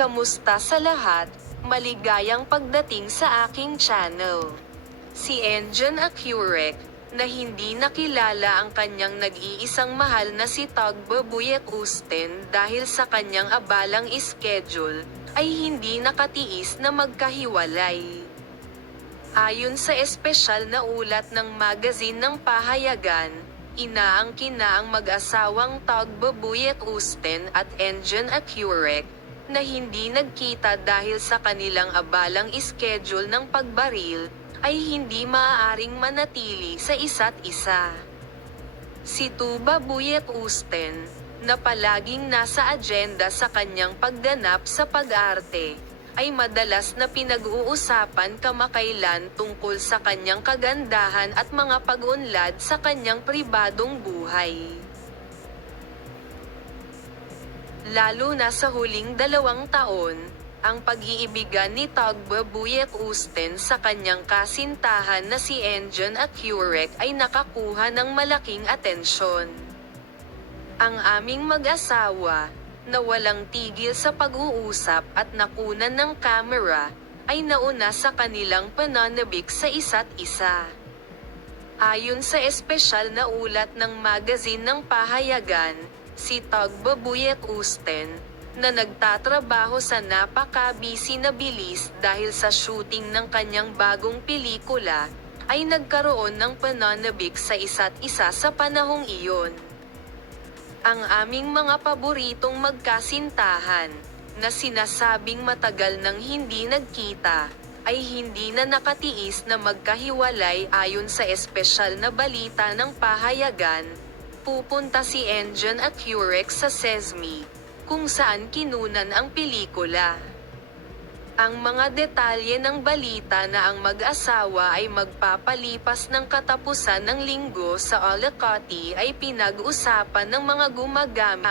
Kamusta sa lahat? Maligayang pagdating sa aking channel. Si Engine Accurek, na hindi nakilala ang kanyang nag-iisang mahal na si Tagbabuyat Usten dahil sa kanyang abalang schedule, ay hindi nakatiis na magkahiwalay. Ayon sa espesyal na ulat ng magazine ng pahayagan, inaangkin na ang mag-asawang Tagbabuyat Usten at Engine Accurek, na hindi nagkita dahil sa kanilang abalang schedule ng pagbaril, ay hindi maaaring manatili sa isa't isa. Si Tagbabuyat Usten, na palaging nasa agenda sa kanyang pagganap sa pag-arte, ay madalas na pinag-uusapan kamakailan tungkol sa kanyang kagandahan at mga pag-unlad sa kanyang pribadong buhay. Lalo na sa huling 2 taon, ang pag-iibigan ni Tagbabuyat Usten sa kanyang kasintahan na si Engine Accurek ay nakakuha ng malaking atensyon. Ang aming mag-asawa, na walang tigil sa pag-uusap at nakunan ng kamera, ay nauna sa kanilang pananabik sa isa't isa. Ayon sa espesyal na ulat ng magazine ng pahayagan, si Tagbabuyat Usten, na nagtatrabaho sa napaka-busy na bilis dahil sa shooting ng kanyang bagong pelikula, ay nagkaroon ng pananabik sa isa't isa sa panahong iyon. Ang aming mga paboritong magkasintahan, na sinasabing matagal nang hindi nagkita, ay hindi na nakatiis na magkahiwalay ayon sa espesyal na balita ng pahayagan. Pupunta si Engine Accurek sa Sesame, kung saan kinunan ang pelikula. Ang mga detalye ng balita na ang mag-asawa ay magpapalipas ng katapusan ng linggo sa Alicante ay pinag-usapan ng mga gumagamit